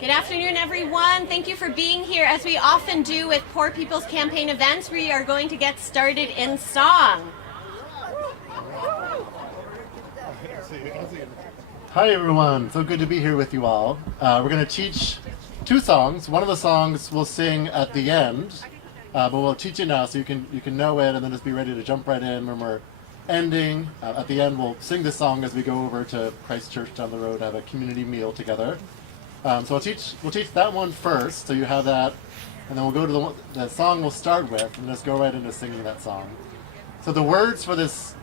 Good afternoon, everyone. Thank you for being here. As we often do with Poor People's Campaign events, we are going to get started in song. Hi, everyone. So good to be here with you all. We're going to teach two songs. One of the songs we'll sing at the end, but we'll teach it now so you can know it and then just be ready to jump right in when we're ending. At the end, we'll sing this song as we go over to Christ Church down the road, have a community meal together. So we'll teach that one first, so you have that, and then we'll go to the song we'll start with, and just go right into singing that song. So the words for this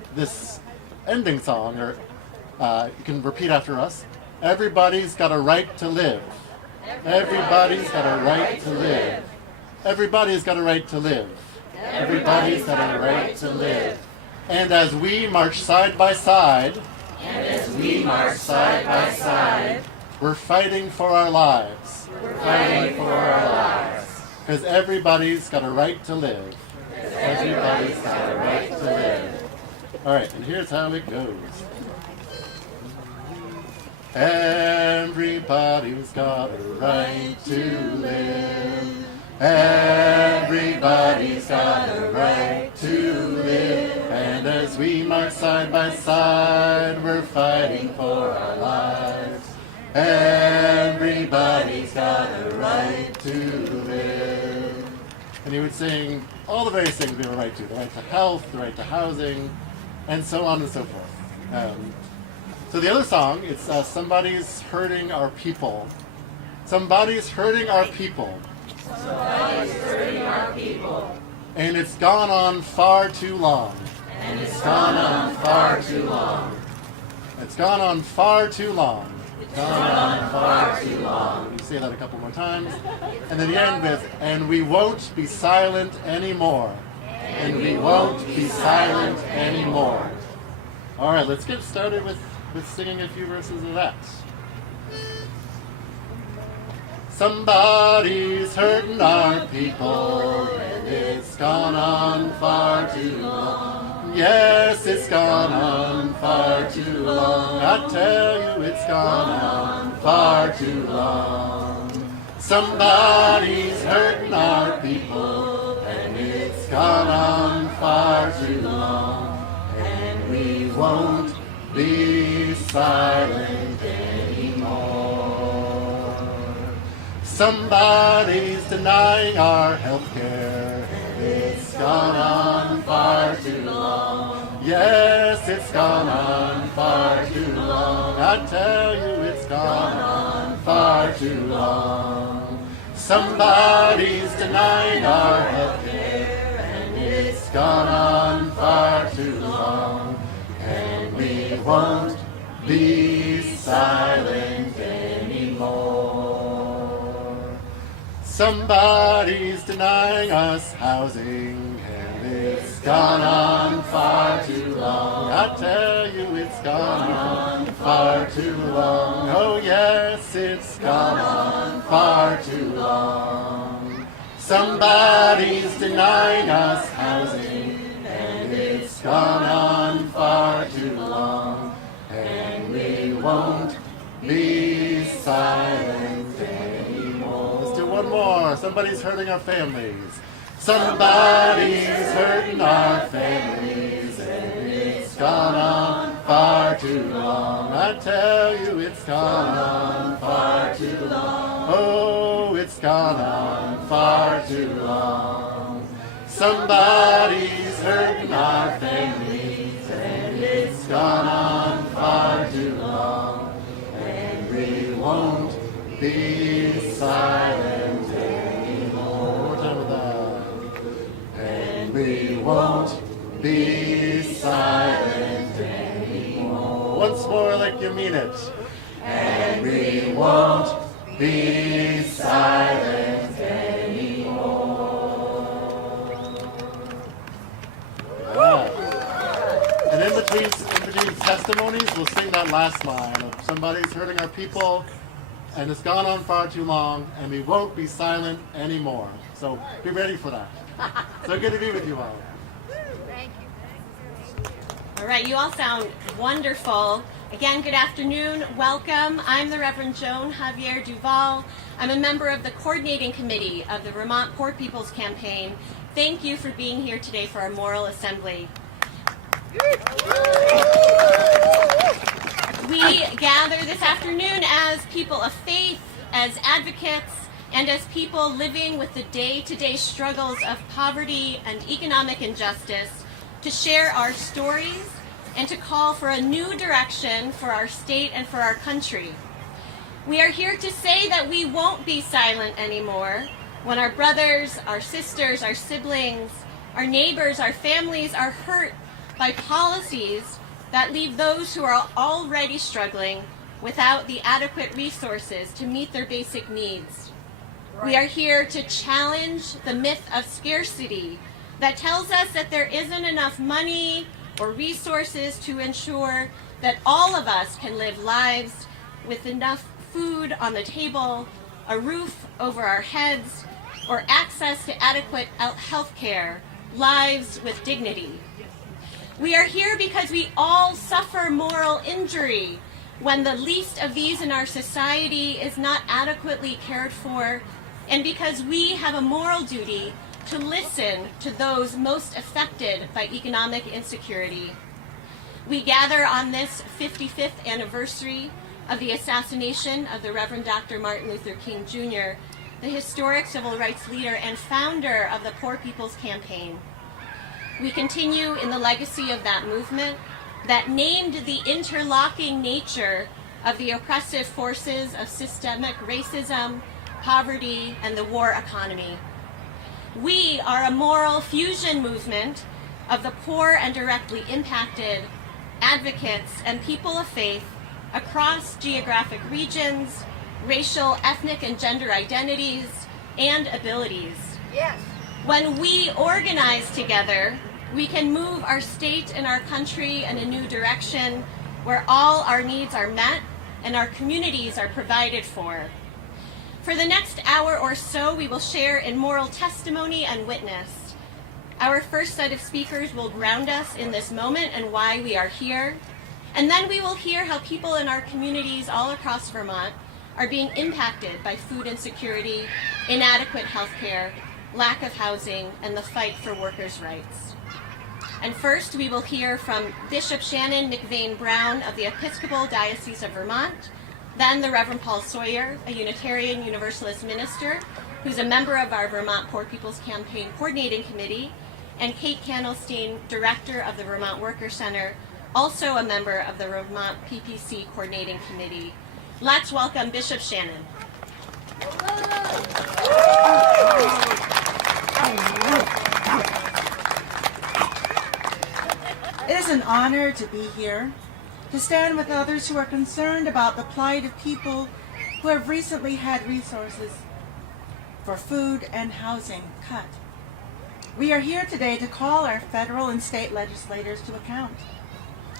ending song are, you can repeat after us. Everybody's got a right to live. Everybody's got a right to live. Everybody's got a right to live. Everybody's got a right to live. And as we march side by side, we're fighting for our lives. We're fighting for our lives. Because everybody's got a right to live. Everybody's got a right to live. All right, and here's how it goes. Everybody's got a right to live. Everybody's got a right to live. And as we march side by side, we're fighting for our lives. Everybody's got a right to live. And he would sing all the various things we have a right to. The right to health, the right to housing, and so on and so forth. So the other song, it's Somebody's Hurting Our People. Somebody's hurting our people. Somebody's hurting our people. And it's gone on far too long. And it's gone on far too long. It's gone on far too long. It's gone on far too long. You say that a couple more times. And then you end with, and we won't be silent anymore. And we won't be silent anymore. All right, let's get started with singing a few verses of that. Somebody's hurting our people, and it's gone on far too long. Yes, it's gone on far too long. I tell you, it's gone on far too long. Somebody's hurting our people, and it's gone on far too long. And we won't be silent anymore. Somebody's denying our health care, and it's gone on far too long. Yes, it's gone on far too long. I tell you, it's gone on far too long. Somebody's denying our health care, and it's gone on far too long. And we won't be silent anymore. Somebody's denying us housing, and it's gone on far too long. I tell you, it's gone on far too long. Oh yes, it's gone on far too long. Somebody's denying us housing, and it's gone on far too long. And we won't be silent anymore. Let's do one more. Somebody's hurting our families. Somebody's hurting our families, and it's gone on far too long. I tell you, it's gone on far too long. Oh, it's gone on far too long. Somebody's hurting our families, and it's gone on far too long. And we won't be silent anymore. One more time with that. And we won't be silent anymore. Once more like you mean it. And we won't be silent anymore. Yeah. And in between testimonies, we'll sing that last line of somebody's hurting our people, and it's gone on far too long, and we won't be silent anymore. So be ready for that. So good to be with you all. Thank you. All right, you all sound wonderful. Again, good afternoon. Welcome. I'm the Reverend Joan Javier Duval. I'm a member of the coordinating committee of the Vermont Poor People's Campaign. Thank you for being here today for our Moral Assembly. We gather this afternoon as people of faith, as advocates, and as people living with the day-to-day struggles of poverty and economic injustice to share our stories and to call for a new direction for our state and for our country. We are here to say that we won't be silent anymore when our brothers, our sisters, our siblings, our neighbors, our families are hurt by policies that leave those who are already struggling without the adequate resources to meet their basic needs. We are here to challenge the myth of scarcity that tells us that there isn't enough money or resources to ensure that all of us can live lives with enough food on the table, a roof over our heads, or access to adequate health care, lives with dignity. We are here because we all suffer moral injury when the least of these in our society is not adequately cared for, and because we have a moral duty to listen to those most affected by economic insecurity. We gather on this 55th anniversary of the assassination of the Reverend Dr. Martin Luther King Jr., the historic civil rights leader and founder of the Poor People's Campaign. We continue in the legacy of that movement that named the interlocking nature of the oppressive forces of systemic racism, poverty, and the war economy. We are a moral fusion movement of the poor and directly impacted, advocates, and people of faith across geographic regions, racial, ethnic, and gender identities, and abilities. Yes. When we organize together, we can move our state and our country in a new direction where all our needs are met and our communities are provided for. For the next hour or so, we will share in moral testimony and witness. Our first set of speakers will ground us in this moment and why we are here. And then we will hear how people in our communities all across Vermont are being impacted by food insecurity, inadequate health care, lack of housing, and the fight for workers' rights. And first, we will hear from Bishop Shannon McVeigh Brown of the Episcopal Diocese of Vermont, then the Reverend Paul Sawyer, a Unitarian Universalist minister who's a member of our Vermont Poor People's Campaign Coordinating Committee, and Kate Candlestein, director of the Vermont Worker Center, also a member of the Vermont PPC Coordinating Committee. Let's welcome Bishop Shannon. It is an honor to be here, to stand with others who are concerned about the plight of people who have recently had resources for food and housing cut. We are here today to call our federal and state legislators to account,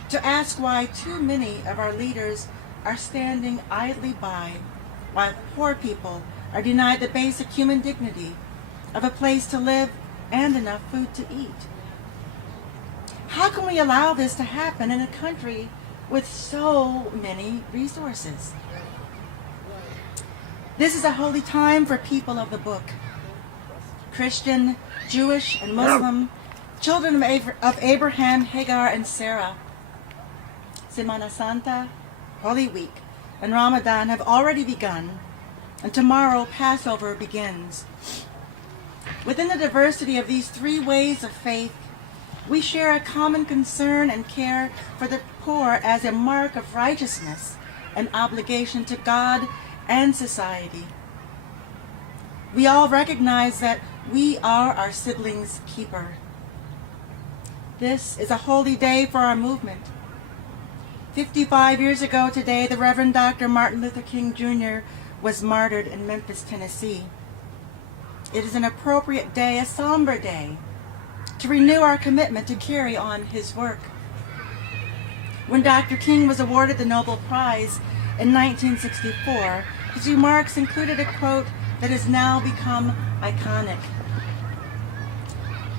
to ask why too many of our leaders are standing idly by while poor people are denied the basic human dignity of a place to live and enough food to eat. How can we allow this to happen in a country with so many resources? This is a holy time for people of the book. Christian, Jewish, and Muslim, children of Abraham, Hagar, and Sarah. Semana Santa, Holy Week, and Ramadan have already begun, and tomorrow Passover begins. Within the diversity of these three ways of faith, we share a common concern and care for the poor as a mark of righteousness and obligation to God and society. We all recognize that we are our siblings' keeper. This is a holy day for our movement. 55 years ago today, the Reverend Dr. Martin Luther King Jr. was martyred in Memphis, Tennessee. It is an appropriate day, a somber day, to renew our commitment to carry on his work. When Dr. King was awarded the Nobel Prize in 1964, his remarks included a quote that has now become iconic.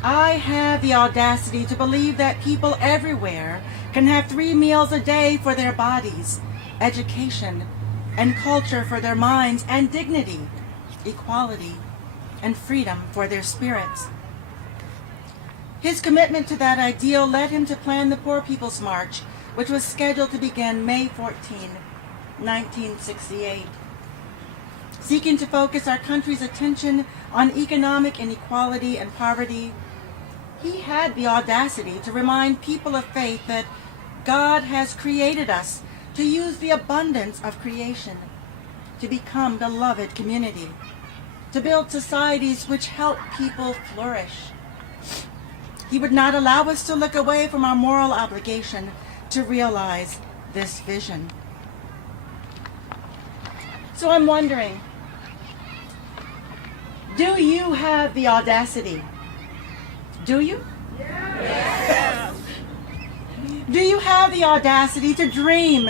I have the audacity to believe that people everywhere can have 3 meals a day for their bodies, education, and culture for their minds, and dignity, equality, and freedom for their spirits. His commitment to that ideal led him to plan the Poor People's March, which was scheduled to begin May 14, 1968. Seeking to focus our country's attention on economic inequality and poverty, he had the audacity to remind people of faith that God has created us to use the abundance of creation to become beloved community, to build societies which help people flourish. He would not allow us to look away from our moral obligation to realize this vision. So I'm wondering, do you have the audacity? Do you? Yes. Do you have the audacity to dream,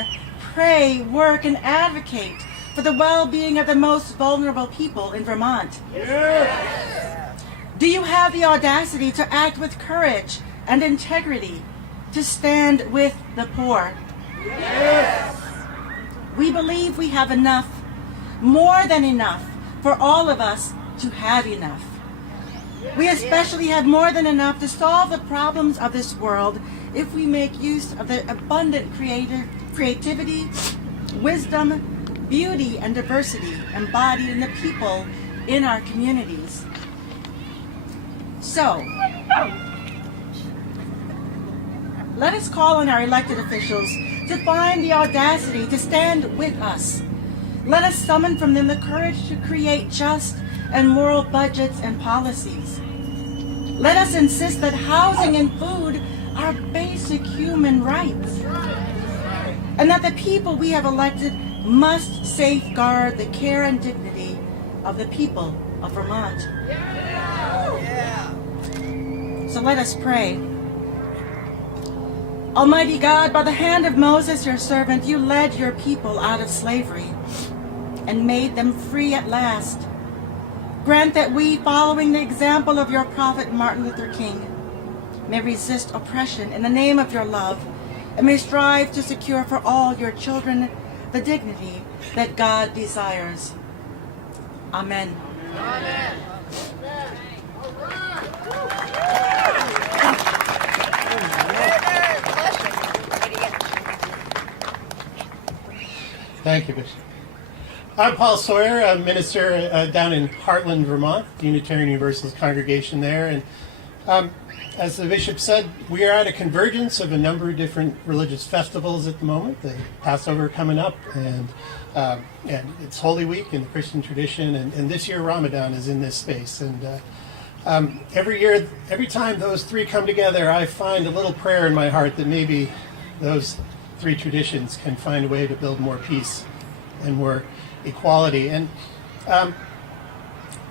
pray, work, and advocate for the well-being of the most vulnerable people in Vermont? Yes. Do you have the audacity to act with courage and integrity, to stand with the poor? Yes. We believe we have enough, more than enough, for all of us to have enough. We especially have more than enough to solve the problems of this world if we make use of the abundant creativity, wisdom, beauty, and diversity embodied in the people in our communities. So, let us call on our elected officials to find the audacity to stand with us. Let us summon from them the courage to create just and moral budgets and policies. Let us insist that housing and food are basic human rights, and that the people we have elected must safeguard the care and dignity of the people of Vermont. So let us pray. Almighty God, by the hand of Moses, your servant, you led your people out of slavery and made them free at last. Grant that we, following the example of your prophet Martin Luther King, may resist oppression in the name of your love, and may strive to secure for all your children the dignity that God desires. Amen. Amen. Thank you, Bishop. I'm Paul Sawyer. I'm a minister down in Heartland, Vermont, the Unitarian Universalist congregation there. And as the bishop said, we are at a convergence of a number of different religious festivals at the moment. The Passover coming up, and it's Holy Week in the Christian tradition, and this year Ramadan is in this space. And every year, every time those three come together, I find a little prayer in my heart that maybe those three traditions can find a way to build more peace and more equality. And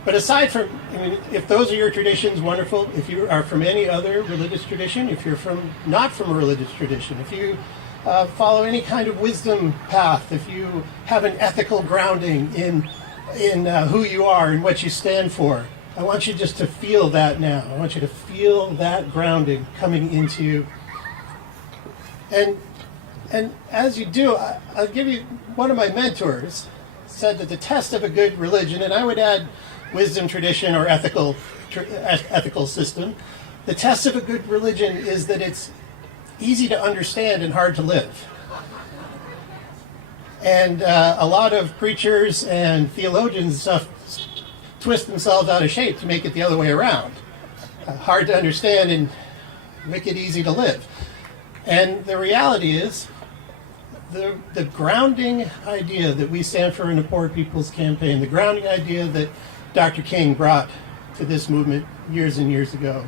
but aside from, if those are your traditions, wonderful. If you are from any other religious tradition, if you're not from a religious tradition, if you follow any kind of wisdom path, if you have an ethical grounding in who you are and what you stand for, I want you just to feel that now. I want you to feel that grounding coming into you. And as you do, I'll give you, one of my mentors said that the test of a good religion, and I would add wisdom tradition or ethical system, the test of a good religion is that it's easy to understand and hard to live. And a lot of preachers and theologians and stuff twist themselves out of shape to make it the other way around. Hard to understand and make it easy to live. And the reality is, the grounding idea that we stand for in the Poor People's Campaign, the grounding idea that Dr. King brought to this movement years and years ago,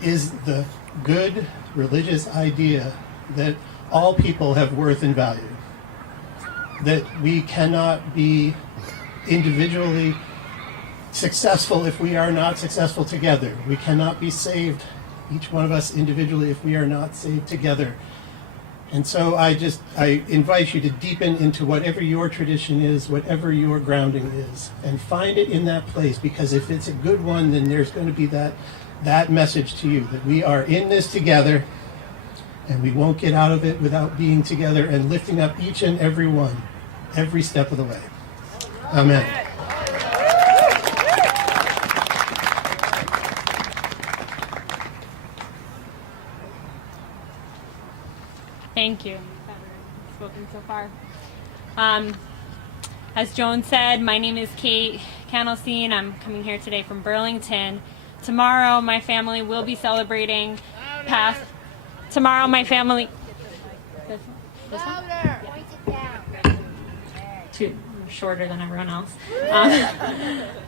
is the good religious idea that all people have worth and value. That we cannot be individually successful if we are not successful together. We cannot be saved, each one of us individually, if we are not saved together. And so I invite you to deepen into whatever your tradition is, whatever your grounding is, and find it in that place, because if it's a good one, then there's going to be that message to you that we are in this together, and we won't get out of it without being together and lifting up each and every one, every step of the way. Amen. Thank you. Spoken so far. As Joan said, my name is Kate Cannelstein. I'm coming here today from Burlington. Tomorrow, my family will be celebrating past. Tomorrow, my family. This one? Too shorter than everyone else.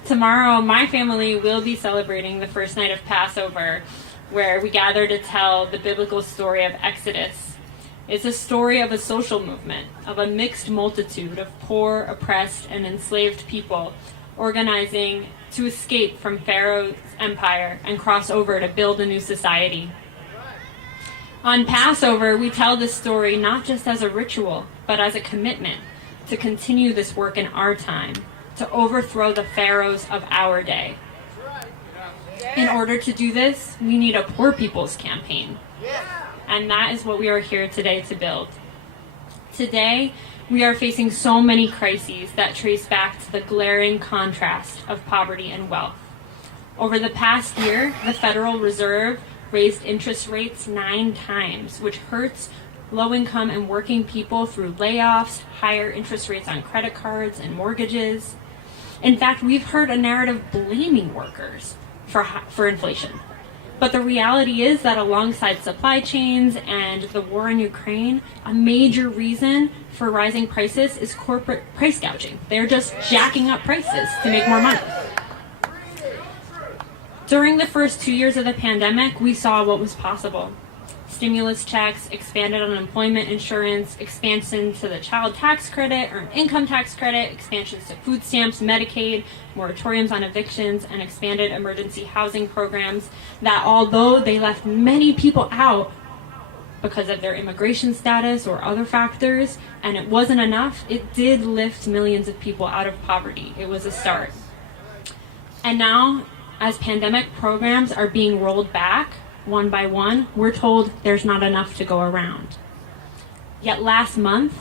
Tomorrow, my family will be celebrating the first night of Passover, where we gather to tell the biblical story of Exodus. It's a story of a social movement, of a mixed multitude of poor, oppressed, and enslaved people organizing to escape from Pharaoh's empire and cross over to build a new society. On Passover, we tell this story not just as a ritual, but as a commitment to continue this work in our time, to overthrow the pharaohs of our day. In order to do this, we need a poor people's campaign. And that is what we are here today to build. Today, we are facing so many crises that trace back to the glaring contrast of poverty and wealth. Over the past year, the Federal Reserve raised interest rates 9 times, which hurts low-income and working people through layoffs, higher interest rates on credit cards and mortgages. In fact, we've heard a narrative blaming workers for inflation. But the reality is that alongside supply chains and the war in Ukraine, a major reason for rising prices is corporate price gouging. They're just jacking up prices to make more money. During the first 2 years of the pandemic, we saw what was possible. Stimulus checks, expanded unemployment insurance, expansion to the child tax credit, earned income tax credit, expansions to food stamps, Medicaid, moratoriums on evictions, and expanded emergency housing programs that, although they left many people out because of their immigration status or other factors, and it wasn't enough, it did lift millions of people out of poverty. It was a start. And now, as pandemic programs are being rolled back, one by one, we're told there's not enough to go around. Yet last month,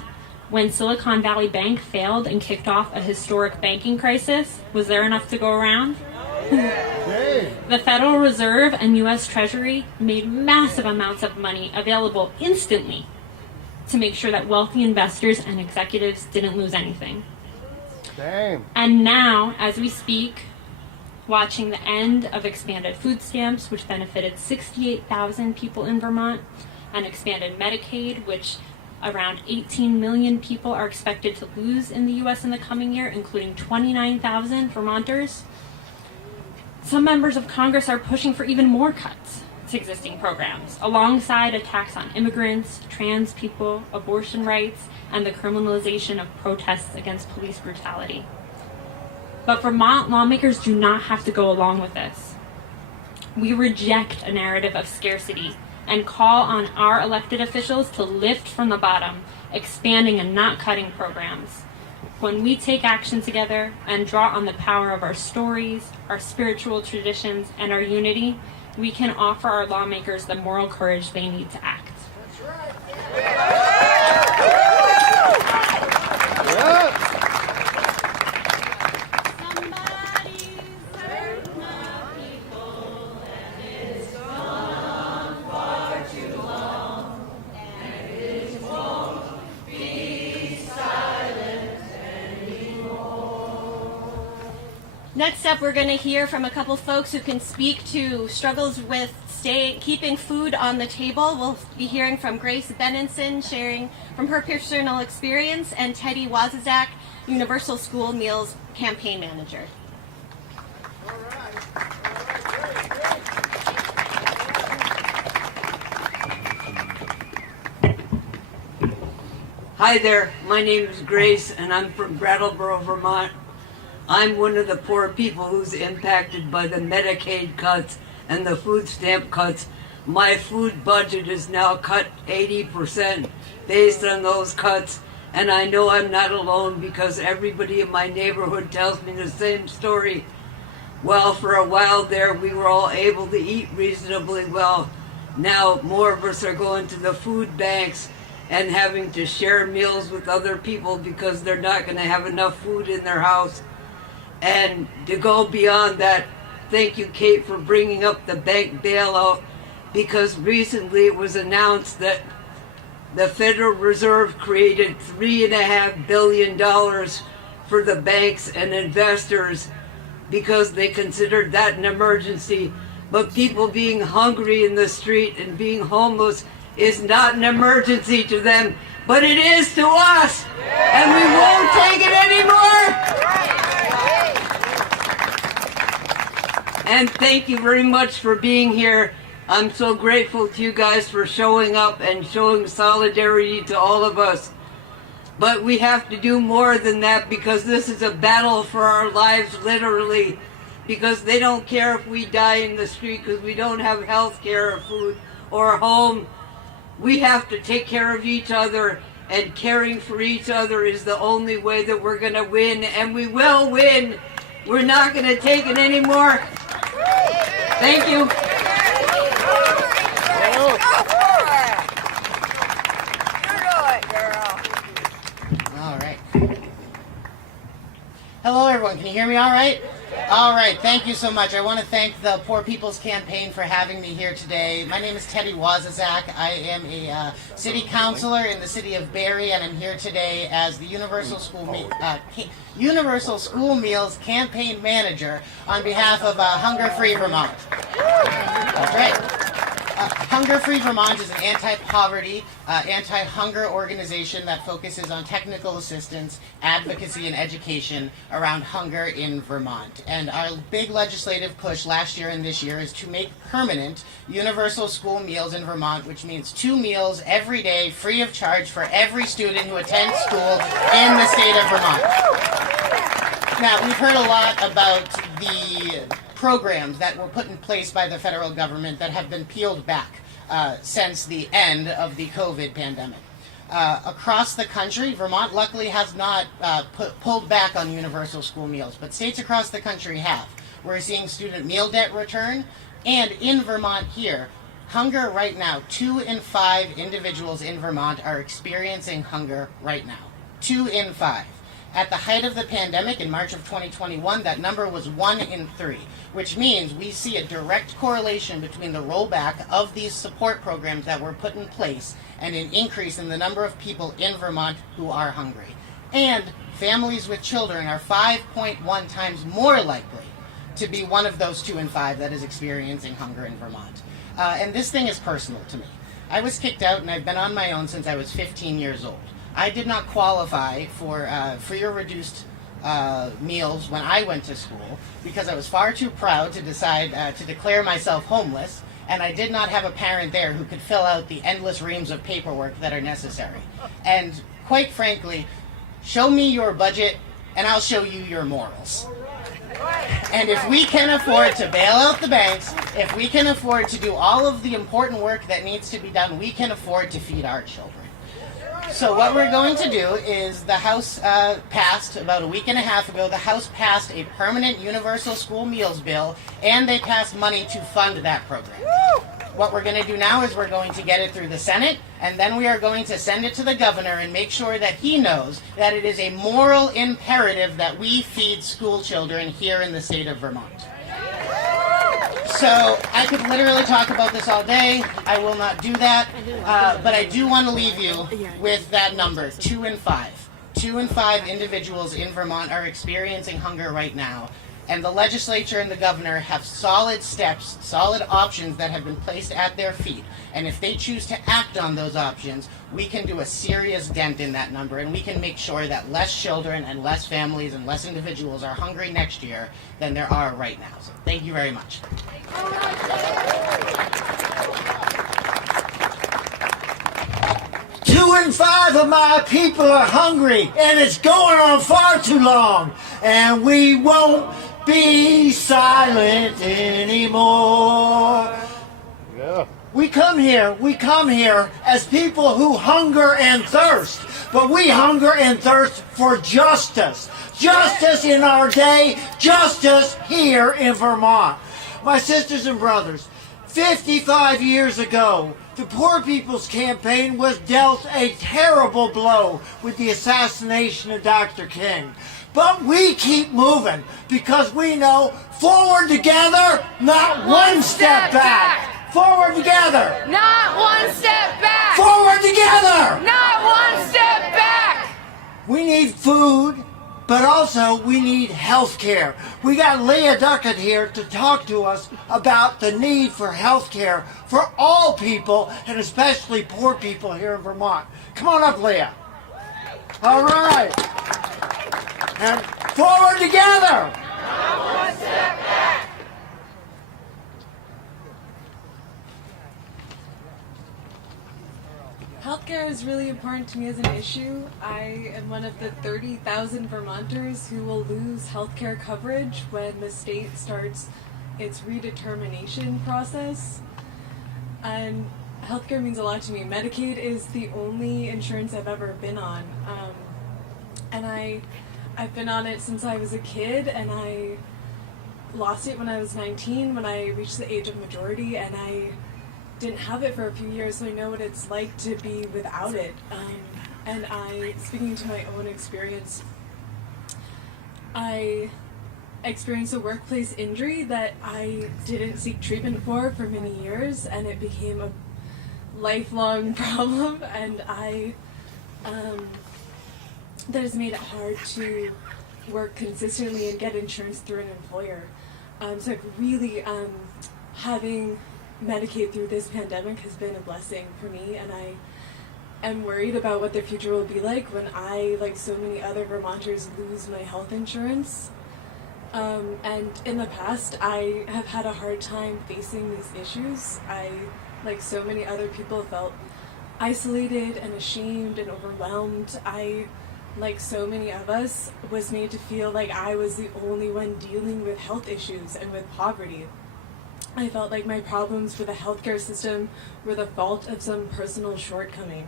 when Silicon Valley Bank failed and kicked off a historic banking crisis, was there enough to go around? The Federal Reserve and U.S. Treasury made massive amounts of money available instantly to make sure that wealthy investors and executives didn't lose anything. Damn. And now, as we speak, watching the end of expanded food stamps, which benefited 68,000 people in Vermont, and expanded Medicaid, which around 18 million people are expected to lose in the U.S. in the coming year, including 29,000 Vermonters. Some members of Congress are pushing for even more cuts to existing programs, alongside a tax on immigrants, trans people, abortion rights, and the criminalization of protests against police brutality. But Vermont lawmakers do not have to go along with this. We reject a narrative of scarcity and call on our elected officials to lift from the bottom, expanding and not cutting programs. When we take action together and draw on the power of our stories, our spiritual traditions, and our unity, we can offer our lawmakers the moral courage they need to act. Next up, we're going to hear from a couple folks who can speak to struggles with keeping food on the table. We'll be hearing from Grace Benenson, sharing from her personal experience, and Teddy Wazizak, Universal School Meals campaign manager. Hi there, my name is Grace and I'm from Brattleboro, Vermont. I'm one of the poor people who's impacted by the Medicaid cuts and the food stamp cuts. My food budget is now cut 80%. based on those cuts. And I know I'm not alone because everybody in my neighborhood tells me the same story. Well, for a while there, we were all able to eat reasonably well. Now, more of us are going to the food banks and having to share meals with other people because they're not going to have enough food in their house. And to go beyond that, thank you, Kate, for bringing up the bank bailout, because recently it was announced that the Federal Reserve created $3.5 billion for the banks and investors because they considered that an emergency. But people being hungry in the street and being homeless is not an emergency to them, but it is to us. And we won't take it anymore. And thank you very much for being here. I'm so grateful to you guys for showing up and showing solidarity to all of us. But we have to do more than that, because this is a battle for our lives, literally. Because they don't care if we die in the street because we don't have health care or food or a home. We have to take care of each other, and caring for each other is the only way that we're going to win, and we will win. We're not going to take it anymore. Thank you. All right. Hello, everyone. Can you hear me all right? All right. Thank you so much. I want to thank the Poor People's Campaign for having me here today. My name is Teddy Wazazak. I am a city councilor in the city of Barrie, and I'm here today as the Universal School Meals Campaign Manager on behalf of Hunger Free Vermont. That's right. Hunger Free Vermont is an anti-poverty, anti-hunger organization that focuses on technical assistance, advocacy, and education around hunger in Vermont. And our big legislative push last year and this year is to make permanent universal school meals in Vermont, which means 2 meals every day, free of charge for every student who attends school in the state of Vermont. Now, we've heard a lot about the programs that were put in place by the federal government that have been peeled back since the end of the COVID pandemic. Across the country, Vermont luckily has not pulled back on universal school meals, but states across the country have. We're seeing student meal debt return, and in Vermont here, hunger right now, 2 in 5 individuals in Vermont are experiencing hunger right now. 2 in 5. At the height of the pandemic in March of 2021, that number was 1 in 3, which means we see a direct correlation between the rollback of these support programs that were put in place and an increase in the number of people in Vermont who are hungry. And families with children are 5.1 times more likely to be one of those 2 in 5 that is experiencing hunger in Vermont. And this thing is personal to me. I was kicked out, and I've been on my own since I was 15 years old. I did not qualify for free or reduced meals when I went to school because I was far too proud to decide to declare myself homeless, and I did not have a parent there who could fill out the endless reams of paperwork that are necessary. And quite frankly, show me your budget and I'll show you your morals. And if we can afford to bail out the banks, if we can afford to do all of the important work that needs to be done, we can afford to feed our children. So what we're going to do is the House passed about a week and a half ago, the House passed a permanent universal school meals bill, and they passed money to fund that program. What we're going to do now is we're going to get it through the Senate, and then we are going to send it to the governor and make sure that he knows that it is a moral imperative that we feed school children here in the state of Vermont. So I could literally talk about this all day. I will not do that, but I do want to leave you with that number, 2 in 5. 2 in 5 individuals in Vermont are experiencing hunger right now, and the legislature and the governor have solid steps, solid options that have been placed at their feet. And if they choose to act on those options, we can do a serious dent in that number, and we can make sure that less children and less families and less individuals are hungry next year than there are right now. So thank you very much. 2 in 5 of my people are hungry, and it's going on far too long, and we won't be silent anymore. Yeah. We come here as people who hunger and thirst. But we hunger and thirst for justice. Justice in our day, justice here in Vermont. My sisters and brothers, 55 years ago, the Poor People's Campaign was dealt a terrible blow with the assassination of Dr. King. But we keep moving because we know forward together, not one step back. Forward together. Not one step back. Forward together. Not one step back. We need food, but also we need health care. We got Leah Duckett here to talk to us about the need for health care for all people, and especially poor people here in Vermont. Come on up, Leah. All right. And forward together. Not one step back. Healthcare is really important to me as an issue. I am one of the 30,000 Vermonters who will lose healthcare coverage when the state starts its redetermination process. And healthcare means a lot to me. Medicaid is the only insurance I've ever been on. And I've been on it since I was a kid, and I lost it when I was 19, when I reached the age of majority, and I didn't have it for a few years, so I know what it's like to be without it. And speaking to my own experience, I experienced a workplace injury that I didn't seek treatment for many years, and it became a lifelong problem, and that has made it hard to work consistently and get insurance through an employer. So I've really, having Medicaid through this pandemic has been a blessing for me, and I am worried about what the future will be like when I, like so many other Vermonters, lose my health insurance. And in the past, I have had a hard time facing these issues. I, like so many other people, felt isolated and ashamed and overwhelmed. I, like so many of us, was made to feel like I was the only one dealing with health issues and with poverty. I felt like my problems with the healthcare system were the fault of some personal shortcoming.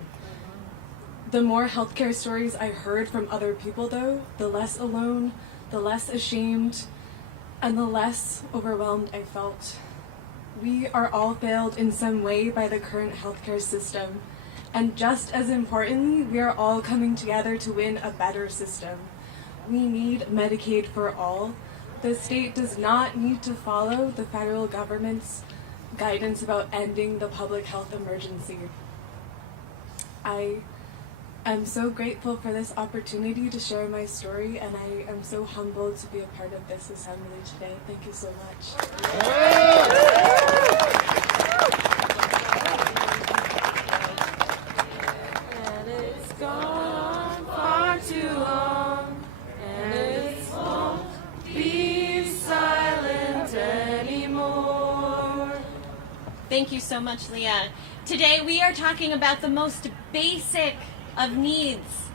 The more healthcare stories I heard from other people, though, the less alone, the less ashamed, and the less overwhelmed I felt. We are all failed in some way by the current healthcare system, and just as importantly, we are all coming together to win a better system. We need Medicaid for all. The state does not need to follow the federal government's guidance about ending the public health emergency. I am so grateful for this opportunity to share my story, and I am so humbled to be a part of this assembly today. Thank you so much. And it's gone far too long, and it won't be silent anymore. Thank you so much, Leah. Today we are talking about the most basic of needs.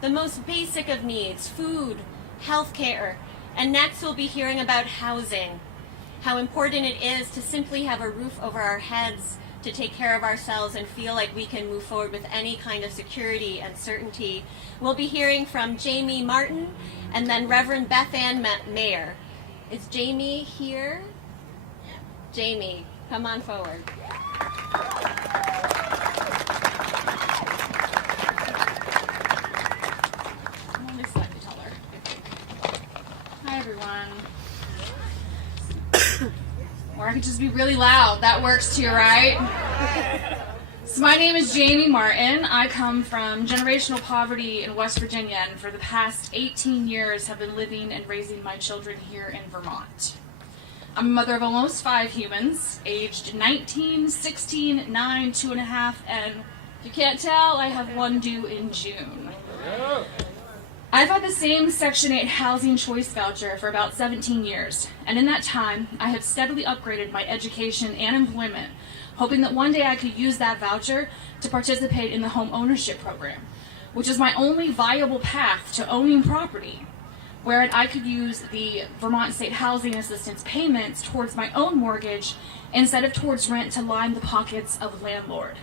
The most basic of needs, food, healthcare, and next we'll be hearing about housing. How important it is to simply have a roof over our heads, to take care of ourselves and feel like we can move forward with any kind of security and certainty. We'll be hearing from Jamie Martin and then Reverend Beth Ann Mayer. Is Jamie here? Jamie, come on forward. I'll just let you tell her. Hi, everyone. Or I could just be really loud. That works too, right? So my name is Jamie Martin. I come from generational poverty in West Virginia, and for the past 18 years have been living and raising my children here in Vermont. I'm a mother of almost 5 humans, aged 19, 16, 9, 2.5, and if you can't tell, I have one due in June. I've had the same Section 8 housing choice voucher for about 17 years, and in that time, I have steadily upgraded my education and employment, hoping that one day I could use that voucher to participate in the home ownership program, which is my only viable path to owning property. wherein I could use the Vermont State Housing Assistance payments towards my own mortgage instead of towards rent to line the pockets of a landlord.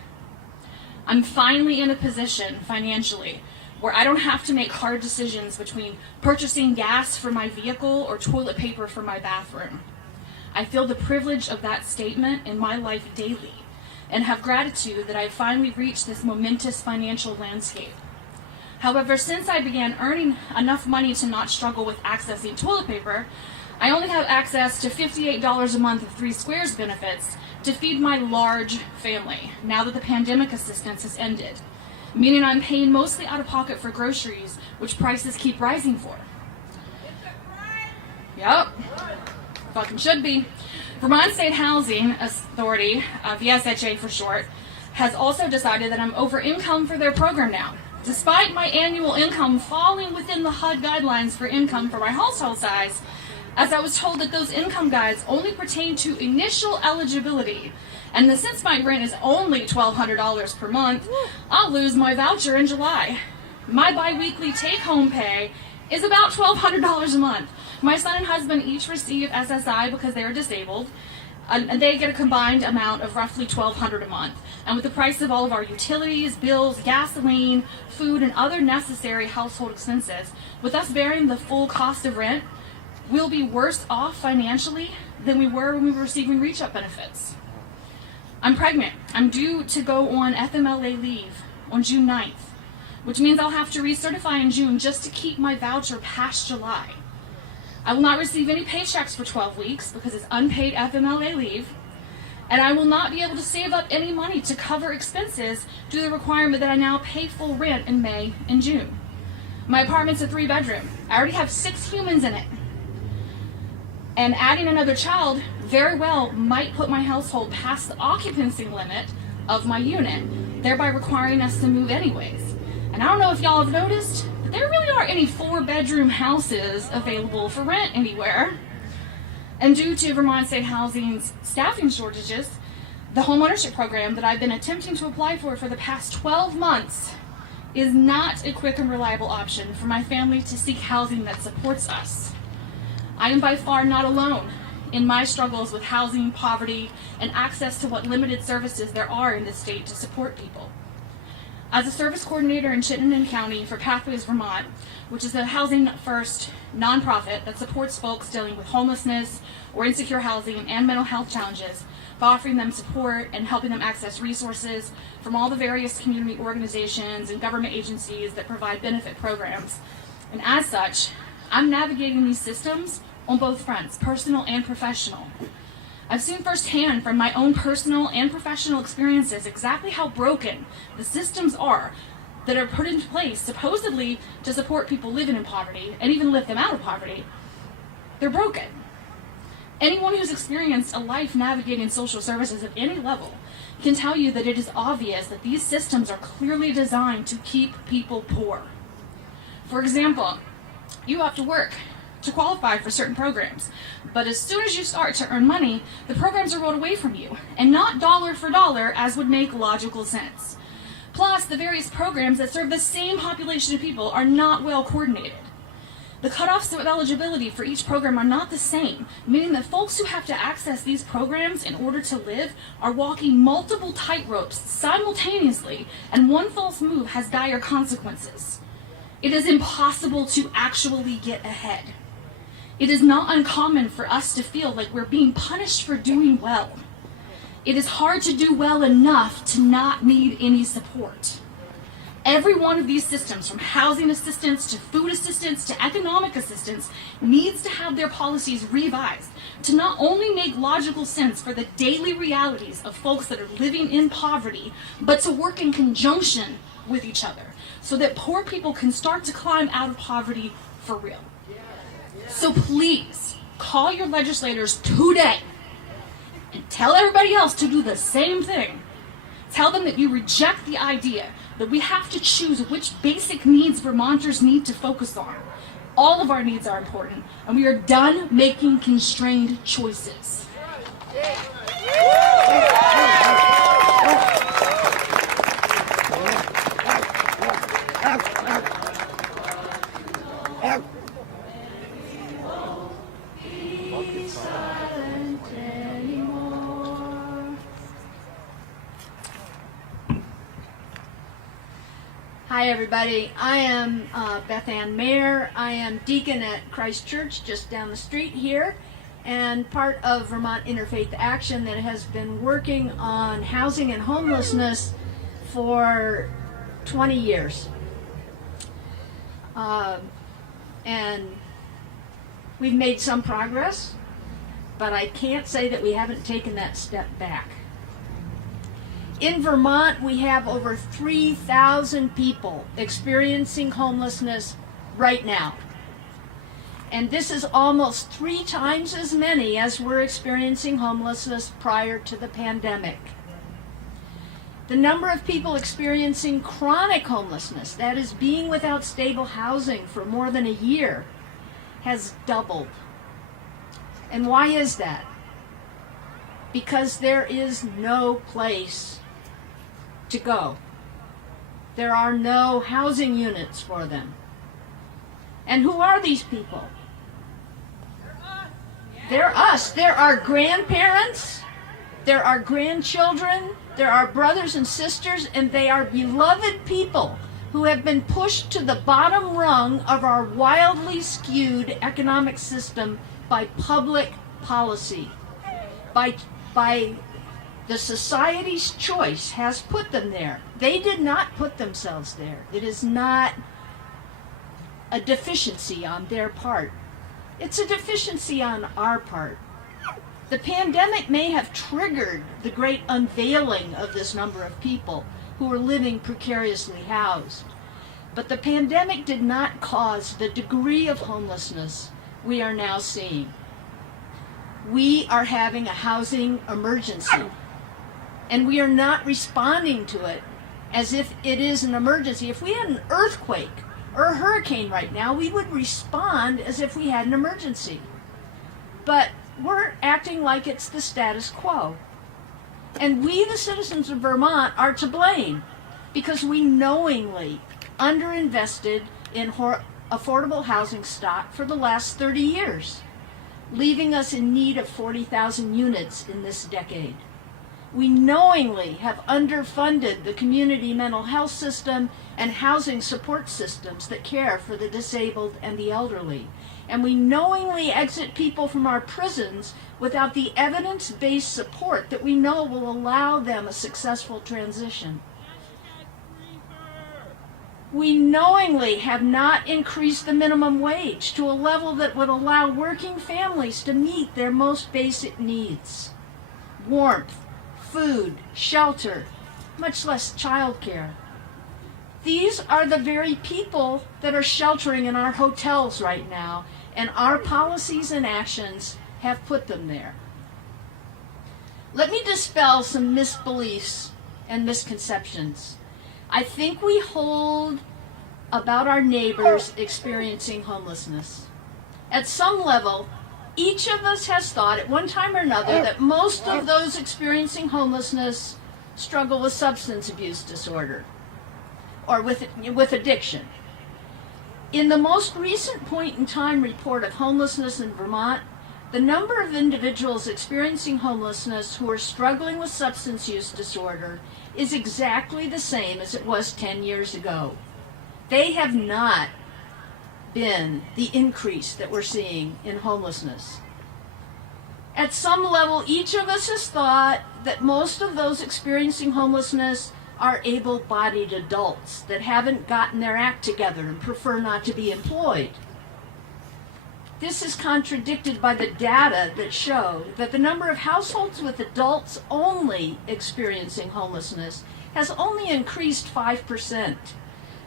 I'm finally in a position financially where I don't have to make hard decisions between purchasing gas for my vehicle or toilet paper for my bathroom. I feel the privilege of that statement in my life daily and have gratitude that I've finally reached this momentous financial landscape. However, since I began earning enough money to not struggle with accessing toilet paper, I only have access to $58 a month of 3 Squares benefits to feed my large family now that the pandemic assistance has ended, meaning I'm paying mostly out of pocket for groceries, which prices keep rising for. Yep, fucking should be. Vermont State Housing Authority, VSHA for short, has also decided that I'm over income for their program now. Despite my annual income falling within the HUD guidelines for income for my household size, as I was told that those income guides only pertain to initial eligibility, and that since my rent is only $1,200 per month, I'll lose my voucher in July. My bi-weekly take-home pay is about $1,200 a month. My son and husband each receive SSI because they are disabled, and they get a combined amount of roughly $1,200 a month. And with the price of all of our utilities, bills, gasoline, food, and other necessary household expenses, with us bearing the full cost of rent, we'll be worse off financially than we were when we were receiving reach-up benefits. I'm pregnant. I'm due to go on FMLA leave on June 9th, which means I'll have to recertify in June just to keep my voucher past July. I will not receive any paychecks for 12 weeks because it's unpaid FMLA leave, and I will not be able to save up any money to cover expenses due to the requirement that I now pay full rent in May and June. My apartment's a 3-bedroom. I already have 6 humans in it. And adding another child very well might put my household past the occupancy limit of my unit, thereby requiring us to move anyways. And I don't know if y'all have noticed, but there really aren't any 4-bedroom houses available for rent anywhere. And due to Vermont State Housing's staffing shortages, the homeownership program that I've been attempting to apply for the past 12 months is not a quick and reliable option for my family to seek housing that supports us. I am by far not alone in my struggles with housing, poverty, and access to what limited services there are in this state to support people. As a service coordinator in Chittenden County for Pathways Vermont, which is a housing first nonprofit that supports folks dealing with homelessness or insecure housing and mental health challenges by offering them support and helping them access resources from all the various community organizations and government agencies that provide benefit programs. And as such, I'm navigating these systems on both fronts, personal and professional. I've seen firsthand from my own personal and professional experiences exactly how broken the systems are that are put into place supposedly to support people living in poverty and even lift them out of poverty. They're broken. Anyone who's experienced a life navigating social services at any level can tell you that it is obvious that these systems are clearly designed to keep people poor. For example, you have to work to qualify for certain programs, but as soon as you start to earn money, the programs are rolled away from you, and not dollar for dollar as would make logical sense. Plus, the various programs that serve the same population of people are not well coordinated. The cutoffs of eligibility for each program are not the same, meaning that folks who have to access these programs in order to live are walking multiple tightropes simultaneously, and one false move has dire consequences. It is impossible to actually get ahead. It is not uncommon for us to feel like we're being punished for doing well. It is hard to do well enough to not need any support. Every one of these systems, from housing assistance to food assistance to economic assistance, needs to have their policies revised to not only make logical sense for the daily realities of folks that are living in poverty, but to work in conjunction with each other so that poor people can start to climb out of poverty for real. So please, call your legislators today and tell everybody else to do the same thing. Tell them that you reject the idea that we have to choose which basic needs Vermonters need to focus on. All of our needs are important, and we are done making constrained choices. Hi everybody, I am Beth Ann Mayer. I am deacon at Christ Church just down the street here and part of Vermont Interfaith Action that has been working on housing and homelessness for 20 years. And we've made some progress, but I can't say that we haven't taken that step back. In Vermont, we have over 3,000 people experiencing homelessness right now. And this is almost 3 times as many as were experiencing homelessness prior to the pandemic. The number of people experiencing chronic homelessness, that is being without stable housing for more than a year, has doubled. And why is that? Because there is no place to go. There are no housing units for them. And who are these people? They're us. They're our grandparents. They're our grandchildren. They're our brothers and sisters, and they are beloved people who have been pushed to the bottom rung of our wildly skewed economic system by public policy, by the society's choice has put them there. They did not put themselves there. It is not a deficiency on their part. It's a deficiency on our part. The pandemic may have triggered the great unveiling of this number of people who are living precariously housed. But the pandemic did not cause the degree of homelessness we are now seeing. We are having a housing emergency, and we are not responding to it as if it is an emergency. If we had an earthquake or a hurricane right now, we would respond as if we had an emergency. But we're acting like it's the status quo. And we, the citizens of Vermont, are to blame because we knowingly underinvested in affordable housing stock for the last 30 years, leaving us in need of 40,000 units in this decade. We knowingly have underfunded the community mental health system and housing support systems that care for the disabled and the elderly. And we knowingly exit people from our prisons without the evidence-based support that we know will allow them a successful transition. We knowingly have not increased the minimum wage to a level that would allow working families to meet their most basic needs: warmth, food, shelter, much less childcare. These are the very people that are sheltering in our hotels right now, and our policies and actions have put them there. Let me dispel some misbeliefs and misconceptions. I think we hold about our neighbors experiencing homelessness. At some level, each of us has thought at one time or another that most of those experiencing homelessness struggle with substance abuse disorder or with addiction. In the most recent point in time report of homelessness in Vermont, the number of individuals experiencing homelessness who are struggling with substance use disorder is exactly the same as it was 10 years ago. They have not been the increase that we're seeing in homelessness. At some level, each of us has thought that most of those experiencing homelessness are able-bodied adults that haven't gotten their act together and prefer not to be employed. This is contradicted by the data that show that the number of households with adults only experiencing homelessness has only increased 5%.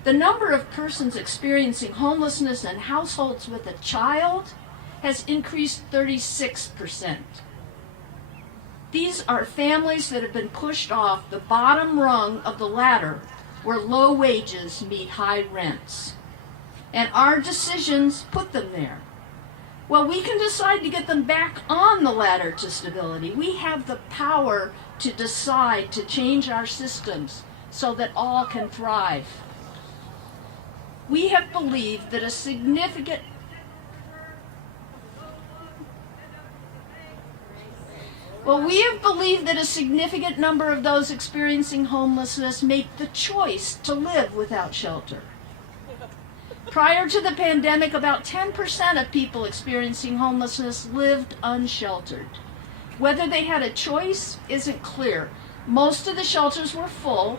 The number of persons experiencing homelessness in households with a child has increased 36%. These are families that have been pushed off the bottom rung of the ladder where low wages meet high rents. And our decisions put them there. Well, we can decide to get them back on the ladder to stability. We have the power to decide to change our systems so that all can thrive. We have believed that a significant Well, we have believed that a significant number of those experiencing homelessness make the choice to live without shelter. Prior to the pandemic, about 10% of people experiencing homelessness lived unsheltered. Whether they had a choice isn't clear. Most of the shelters were full,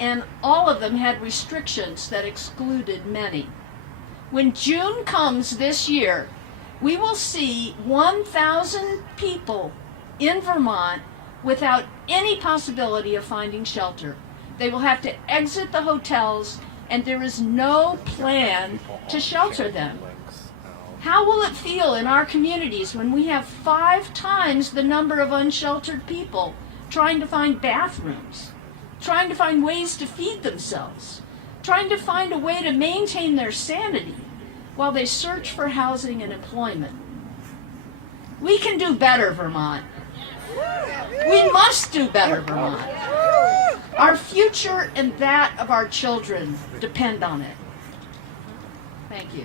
and all of them had restrictions that excluded many. When June comes this year, we will see 1,000 people in Vermont without any possibility of finding shelter. They will have to exit the hotels, and there is no plan to shelter them. How will it feel in our communities when we have 5 times the number of unsheltered people trying to find bathrooms, trying to find ways to feed themselves, trying to find a way to maintain their sanity while they search for housing and employment? We can do better, Vermont. We must do better, Vermont. Our future and that of our children depend on it. Thank you.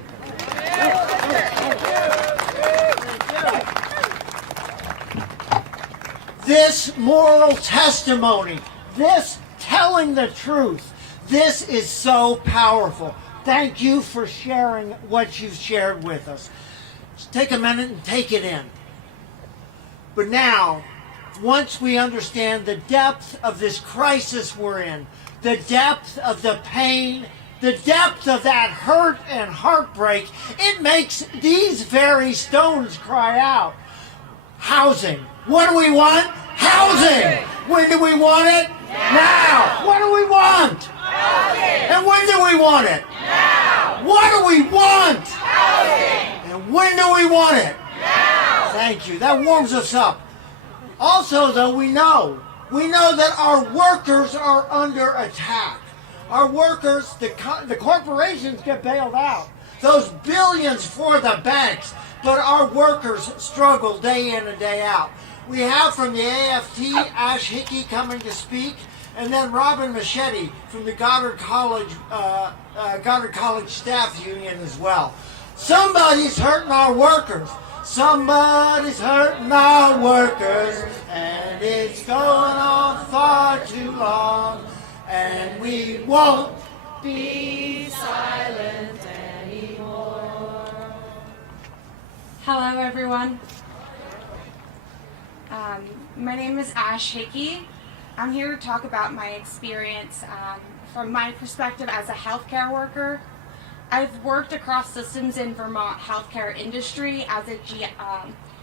This moral testimony, this telling the truth, this is so powerful. Thank you for sharing what you've shared with us. Just take a minute and take it in. But now, once we understand the depth of this crisis we're in, the depth of the pain, the depth of that hurt and heartbreak, it makes these very stones cry out. Housing. What do we want? Housing. When do we want it? Now. What do we want? Housing. And when do we want it? Now. What do we want? Housing. And when do we want it? Now. Thank you. That warms us up. Also, though, we know that our workers are under attack. Our workers, the corporations get bailed out. Those billions for the banks. But our workers struggle day in and day out. We have from the AFT, Ash Hickey coming to speak, and then Robin Machete from the Goddard College Staff Union as well. Somebody's hurting our workers. Somebody's hurting our workers, and it's going on far too long, and we won't be silent anymore. Hello, everyone. My name is Ash Hickey. I'm here to talk about my experience from my perspective as a healthcare worker. I've worked across systems in Vermont healthcare industry as a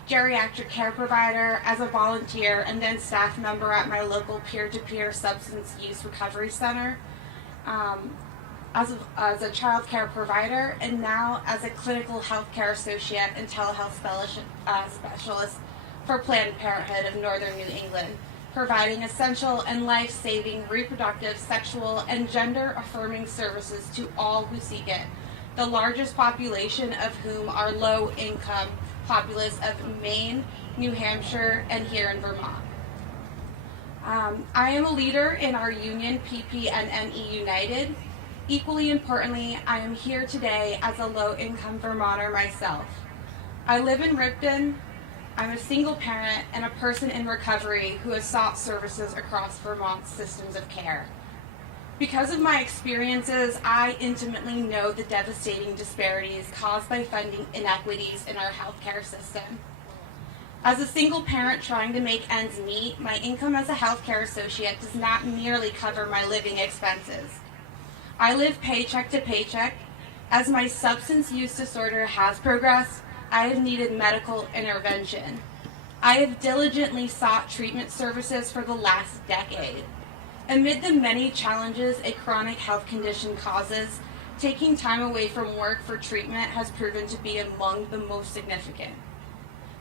geriatric care provider, as a volunteer, and then staff member at my local peer-to-peer substance use recovery center, as a child care provider, and now as a clinical healthcare associate and telehealth specialist for Planned Parenthood of Northern New England, providing essential and life-saving reproductive, sexual, and gender-affirming services to all who seek it, the largest population of whom are low-income populace of Maine, New Hampshire, and here in Vermont. I am a leader in our union, PP&NE United. Equally importantly, I am here today as a low-income Vermonter myself. I live in Ripon. I'm a single parent and a person in recovery who has sought services across Vermont's systems of care. Because of my experiences, I intimately know the devastating disparities caused by funding inequities in our healthcare system. As a single parent trying to make ends meet, my income as a healthcare associate does not merely cover my living expenses. I live paycheck to paycheck. As my substance use disorder has progressed, I have needed medical intervention. I have diligently sought treatment services for the last decade. Amid the many challenges a chronic health condition causes, taking time away from work for treatment has proven to be among the most significant.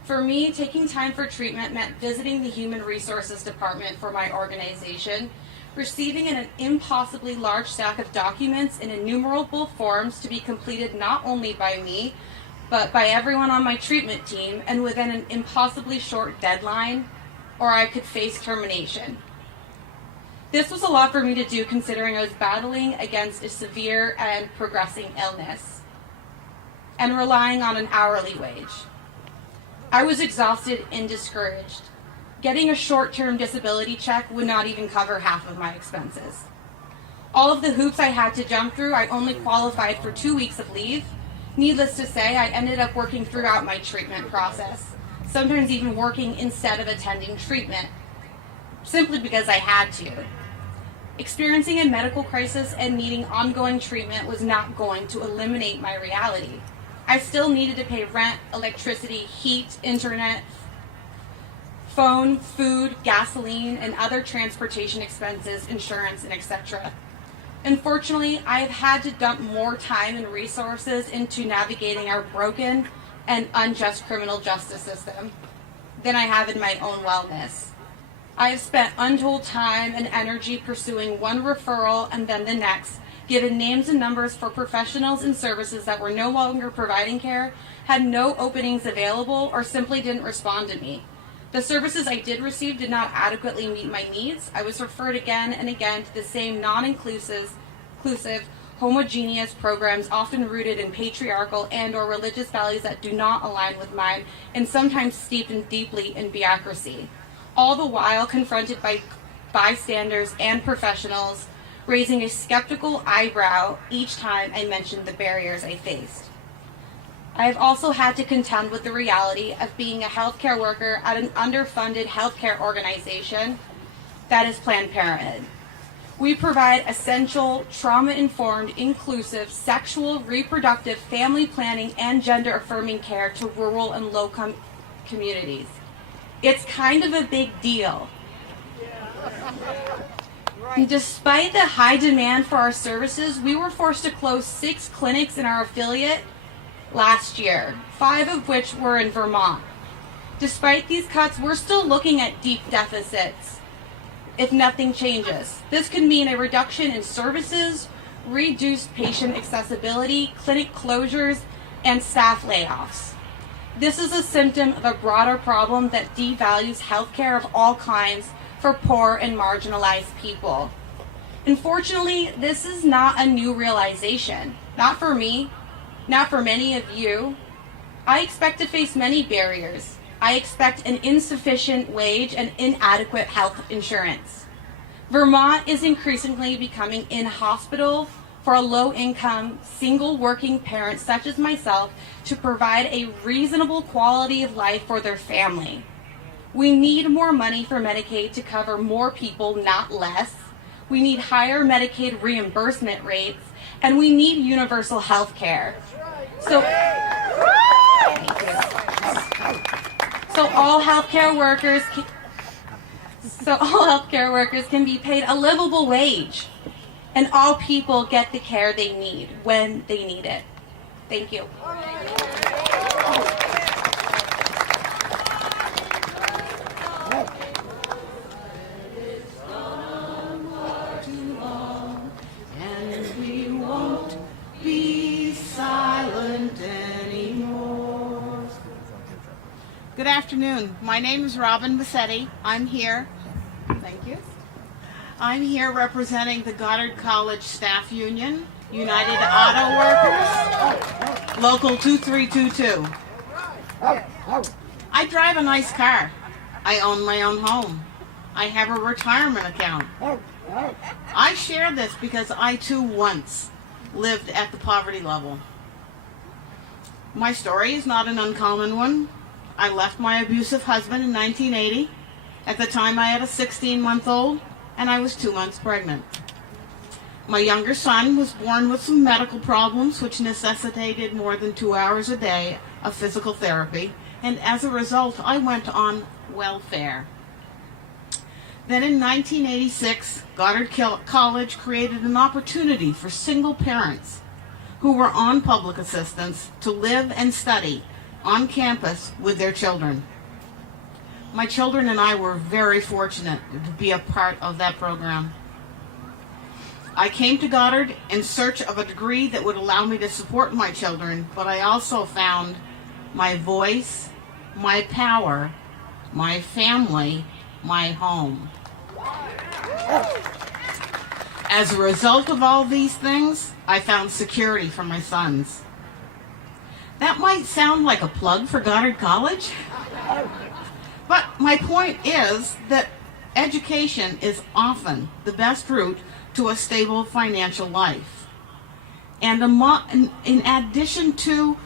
For me, taking time for treatment meant visiting the Human Resources Department for my organization, receiving an impossibly large stack of documents in innumerable forms to be completed not only by me, but by everyone on my treatment team, and within an impossibly short deadline, or I could face termination. This was a lot for me to do considering I was battling against a severe and progressing illness and relying on an hourly wage. I was exhausted and discouraged. Getting a short-term disability check would not even cover half of my expenses. All of the hoops I had to jump through, I only qualified for 2 weeks of leave. Needless to say, I ended up working throughout my treatment process, sometimes even working instead of attending treatment, simply because I had to. Experiencing a medical crisis and needing ongoing treatment was not going to eliminate my reality. I still needed to pay rent, electricity, heat, internet, phone, food, gasoline, and other transportation expenses, insurance, and etc. Unfortunately, I have had to dump more time and resources into navigating our broken and unjust criminal justice system than I have in my own wellness. I have spent untold time and energy pursuing one referral and then the next, given names and numbers for professionals and services that were no longer providing care, had no openings available, or simply didn't respond to me. The services I did receive did not adequately meet my needs. I was referred again and again to the same non-inclusive, homogeneous programs often rooted in patriarchal and or religious values that do not align with mine, and sometimes steeped in deeply in bureaucracy. All the while confronted by bystanders and professionals, raising a skeptical eyebrow each time I mentioned the barriers I faced. I have also had to contend with the reality of being a healthcare worker at an underfunded healthcare organization that is Planned Parenthood. We provide essential, trauma-informed, inclusive, sexual, reproductive, family planning, and gender-affirming care to rural and low-income communities. It's kind of a big deal. And despite the high demand for our services, we were forced to close 6 clinics in our affiliate last year, 5 of which were in Vermont. Despite these cuts, we're still looking at deep deficits if nothing changes. This could mean a reduction in services, reduced patient accessibility, clinic closures, and staff layoffs. This is a symptom of a broader problem that devalues healthcare of all kinds for poor and marginalized people. Unfortunately, this is not a new realization. Not for me, not for many of you. I expect to face many barriers. I expect an insufficient wage and inadequate health insurance. Vermont is increasingly becoming inhospitable for a low-income, single working parent such as myself to provide a reasonable quality of life for their family. We need more money for Medicaid to cover more people, not less. We need higher Medicaid reimbursement rates, and we need universal health care. So all healthcare workers can be paid a livable wage, and all people get the care they need when they need it. Thank you. Good afternoon. My name is Robin Bassetti. I'm here. Thank you. I'm here representing the Goddard College Staff Union, United Auto Workers, Local 2322. I drive a nice car. I own my own home. I have a retirement account. I share this because I too once lived at the poverty level. My story is not an uncommon one. I left my abusive husband in 1980. At the time I had a 16-month-old and I was 2 months pregnant. My younger son was born with some medical problems which necessitated more than 2 hours a day of physical therapy, and as a result I went on welfare. Then in 1986, Goddard College created an opportunity for single parents who were on public assistance to live and study on campus with their children. My children and I were very fortunate to be a part of that program. I came to Goddard in search of a degree that would allow me to support my children, but I also found my voice, my power, my family, my home. As a result of all these things, I found security for my sons. That might sound like a plug for Goddard College, but my point is that education is often the best route to a stable financial life. And in addition to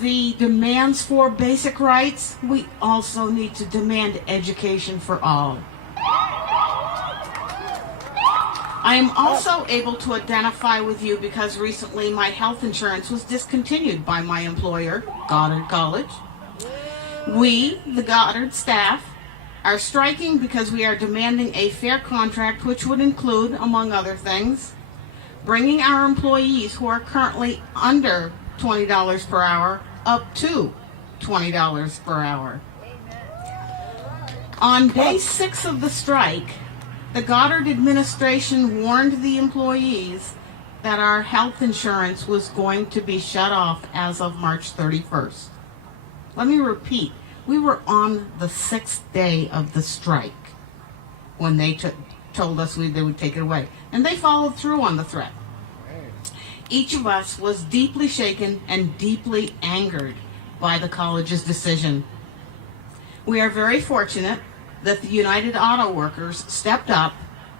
the demands for basic rights, we also need to demand education for all. I am also able to identify with you because recently my health insurance was discontinued by my employer, Goddard College. We, the Goddard staff, are striking because we are demanding a fair contract which would include, among other things, bringing our employees who are currently under $20 per hour up to $20 per hour. On day 6 of the strike, the Goddard administration warned the employees that our health insurance was going to be shut off as of March 31st. Let me repeat, we were on the 6th day of the strike when they told us they would take it away. And they followed through on the threat. Each of us was deeply shaken and deeply angered by the college's decision. We are very fortunate that the United Auto Workers stepped up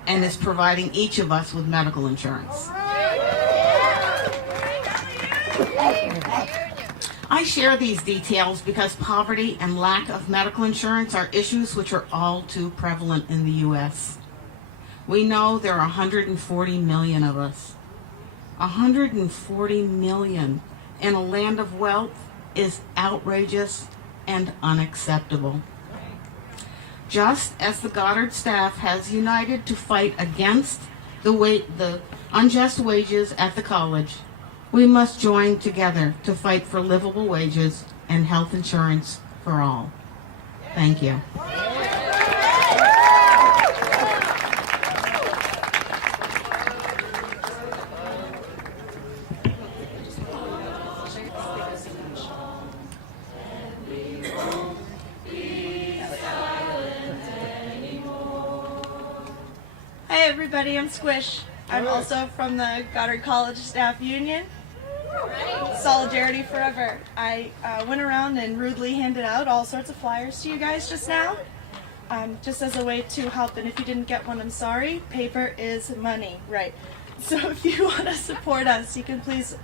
and is providing each of us with medical insurance. I share these details because poverty and lack of medical insurance are issues which are all too prevalent in the U.S. We know there are 140 million of us. 140 million in a land of wealth is outrageous and unacceptable. Just as the Goddard staff has united to fight against the unjust wages at the college, we must join together to fight for livable wages and health insurance for all. Thank you. Hi everybody, I'm Squish. I'm also from the Goddard College Staff Union. Solidarity forever. I went around and rudely handed out all sorts of flyers to you guys just now, just as a way to help. And if you didn't get one, I'm sorry. Paper is money, right? So if you want to support us, you can please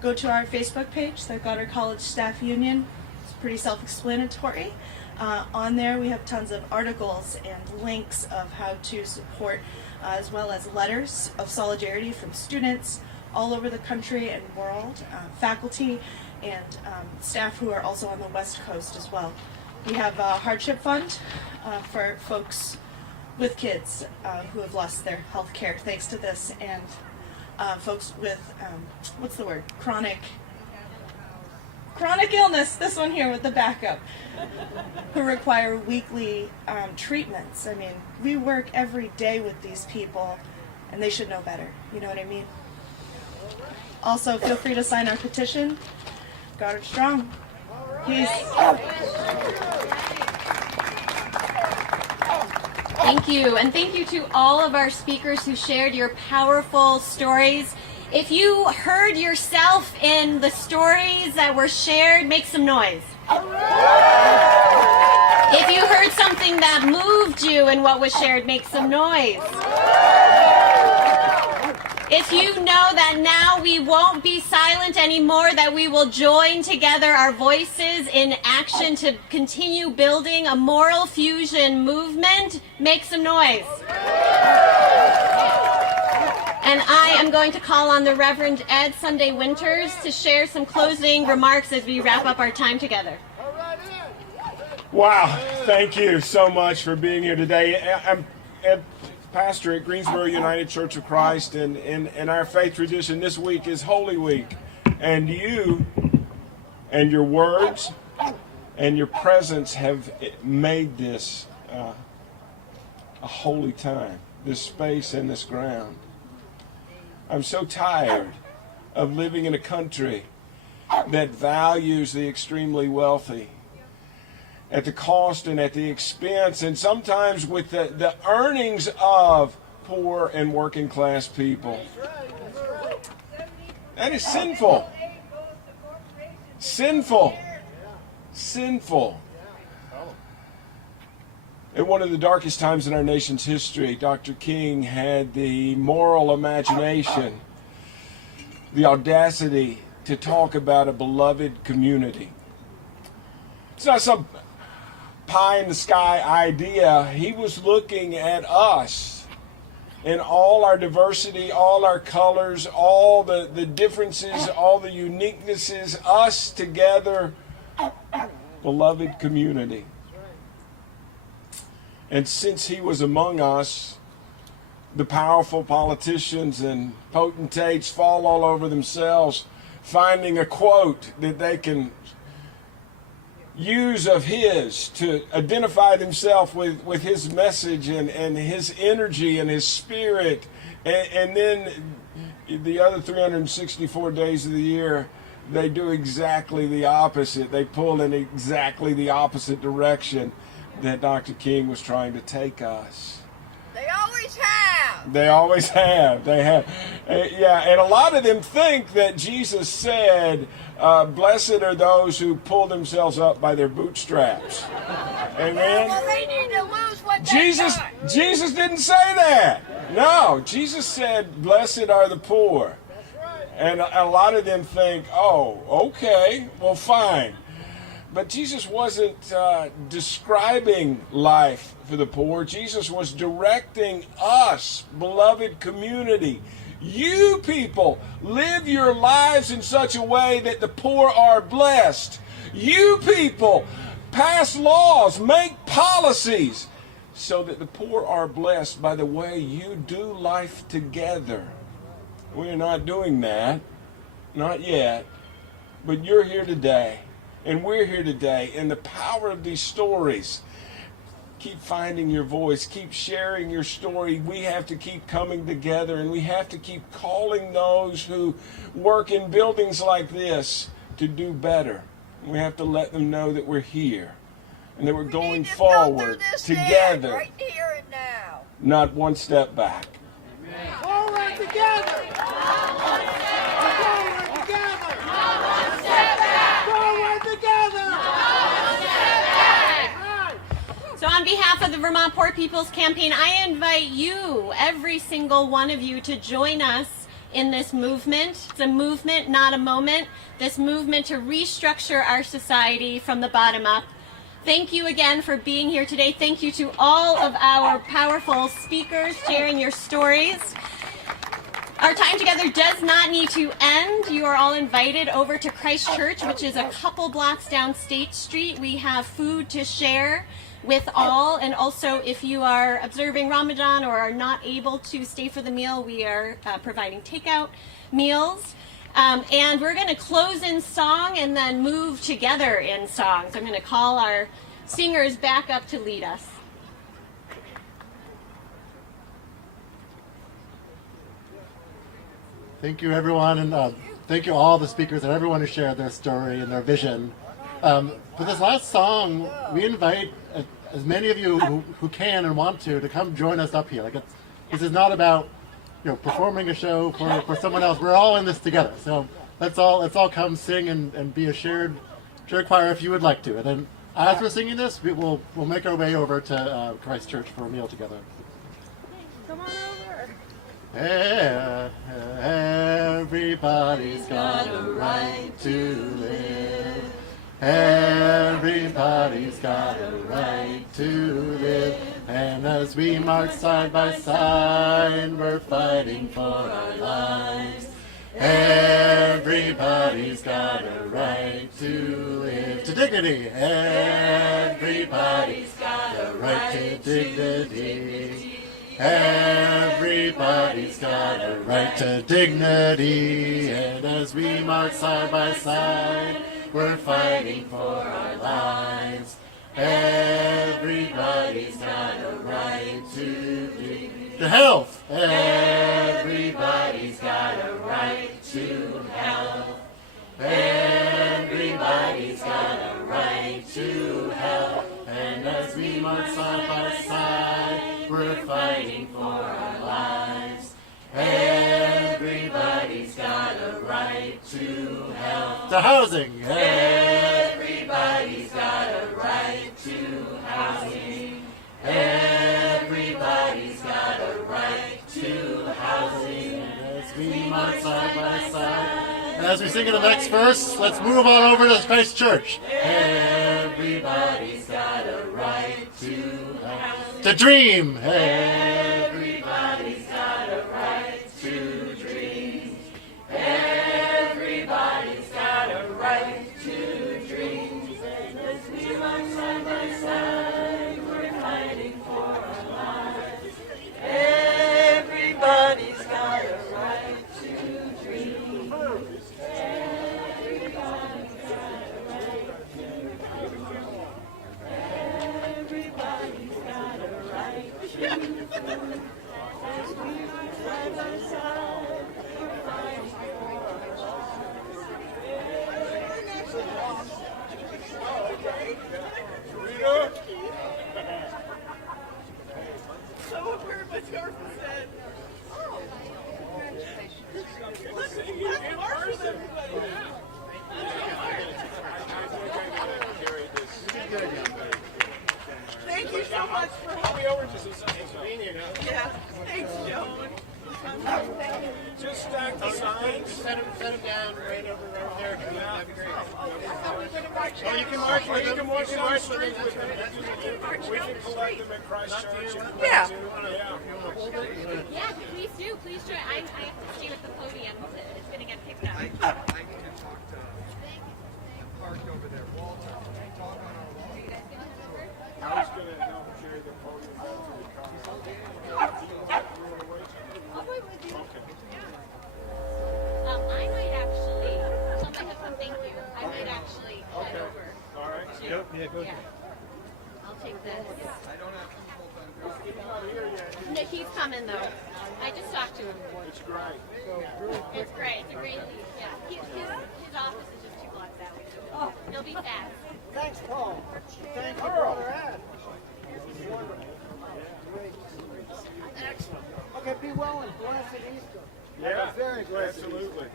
go to our Facebook page, the Goddard College Staff Union. It's pretty self-explanatory. On there we have tons of articles and links of how to support, as well as letters of solidarity from students all over the country and world, faculty and staff who are also on the West Coast as well. We have a hardship fund for folks with kids who have lost their health care thanks to this, and folks with, what's the word, chronic illness, this one here with the backup, who require weekly treatments. I mean, we work every day with these people, and they should know better. You know what I mean? Also, feel free to sign our petition. Goddard Strong. Peace. Thank you, and thank you to all of our speakers who shared your powerful stories. If you heard yourself in the stories that were shared, make some noise. If you heard something that moved you in what was shared, make some noise. If you know that now we won't be silent anymore, that we will join together our voices in action to continue building a moral fusion movement, make some noise. And I am going to call on the Reverend Ed Sunday Winters to share some closing remarks as we wrap up our time together. Wow, thank you so much for being here today. I'm Ed, pastor at Greensboro United Church of Christ, and in our faith tradition, this week is Holy Week. And you and your words and your presence have made this a holy time, this space and this ground. I'm so tired of living in a country that values the extremely wealthy at the cost and at the expense, and sometimes with the earnings of poor and working class people. That is sinful. Sinful. Sinful. At one of the darkest times in our nation's history, Dr. King had the moral imagination, the audacity to talk about a beloved community. It's not some pie-in-the-sky idea. He was looking at us in all our diversity, all our colors, all the differences, all the uniquenesses, us together, beloved community. And since he was among us, the powerful politicians and potentates fall all over themselves, finding a quote that they can use of his to identify themselves with his message and his energy and his spirit. And then the other 364 days of the year, they do exactly the opposite. They pull in exactly the opposite direction that Dr. King was trying to take us. They always have. They always have. They have. Yeah, and a lot of them think that Jesus said, blessed are those who pull themselves up by their bootstraps. Amen? Well, they need to lose what Jesus didn't say that. No, Jesus said, blessed are the poor. And a lot of them think, oh, okay, well, fine. But Jesus wasn't describing life for the poor. Jesus was directing us, beloved community. You people live your lives in such a way that the poor are blessed. You people pass laws, make policies so that the poor are blessed by the way you do life together. We're not doing that. Not yet. But you're here today. And we're here today. And the power of these stories. Keep finding your voice. Keep sharing your story. We have to keep coming together. And we have to keep calling those who work in buildings like this to do better. We have to let them know that we're here. And that we're going forward together. Right here and now. Not one step back. Forward together. Forward together. Forward together. So on behalf of the Vermont Poor People's Campaign, I invite you, every single one of you, to join us in this movement. It's a movement, not a moment. This movement to restructure our society from the bottom up. Thank you again for being here today. Thank you to all of our powerful speakers sharing your stories. Our time together does not need to end. You are all invited over to Christ Church, which is a couple blocks down State Street. We have food to share with all, and also if you are observing Ramadan or are not able to stay for the meal, we are providing takeout meals. And we're going to close in song and then move together in song. So I'm going to call our singers back up to lead us. Thank you, everyone, and thank you all the speakers and everyone who shared their story and their vision. For this last song, we invite as many of you who can and want to come join us up here. This is not about performing a show for someone else. We're all in this together. So let's all come sing and be a shared choir if you would like to. And then as we're singing this, we'll make our way over to Christ Church for a meal together. Come on over. Everybody's got a right to live. Everybody's got a right to live. And as we march side by side, we're fighting for our lives. Everybody's got a right to live. To dignity. Everybody's got a right to dignity. Everybody's got a right to dignity. And as we march side by side, we're fighting for our lives. Everybody's got a right to health. Everybody's got a right to health. Everybody's got a right to health. And as we march side by side, we're fighting for our lives. Everybody's got a right to health. To housing. Everybody's got a right to housing. we march side by side. And as we sing in the next verse, let's move on over to Christ Church. Everybody's got a right to dream. Everybody's got a right to dream. Everybody's got a right to dream. As we march side by side, we're fighting for our lives. Everybody's got a right to dream. Everybody's got a right to dream. Everybody's got a right to dream. As we march side by side, we're fighting for our lives. So weird what Garfield said. Oh, let's march with everybody now. Thank you so much for I'll over just a second. Yeah, thanks, Joan. Just stack the signs. Set them down right over there. That'd be great. Oh, you can march with them. You can march down the street with them. We can collect them at Christ Church. Yeah. Yeah, please do. Please join. I have to stay at the podium. It's going to get picked up. I need to talk to Park over there. Walter, can you talk on our wall? I was going to help carry the podium down to the car. I'll wait with you. I might actually, unless I have some thank you, I might actually head over. All right. to- Go yeah. I'll take this. I don't have to hold on. No, he's coming though. I just talked to him. It's great. It's great. It's a great lead. Yeah. His office is just 2 blocks that way. So he'll be fast. Thanks, Paul. Thank you, Brother Ed. Excellent. Okay, be well and blessed Easter. Yeah, Very good. absolutely.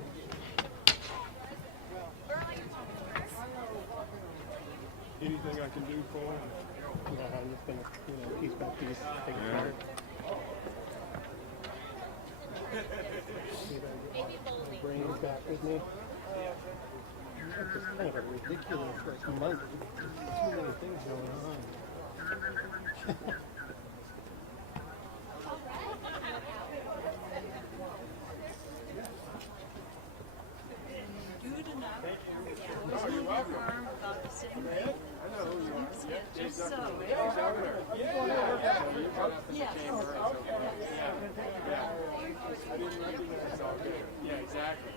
Anything I can do for him? Yeah, I'm just gonna, piece by piece, take it apart. Bring it back with me. It's just kind of a ridiculous month. Too many things going on. Oh, you're welcome. I know who you are. Just so. Yeah, exactly.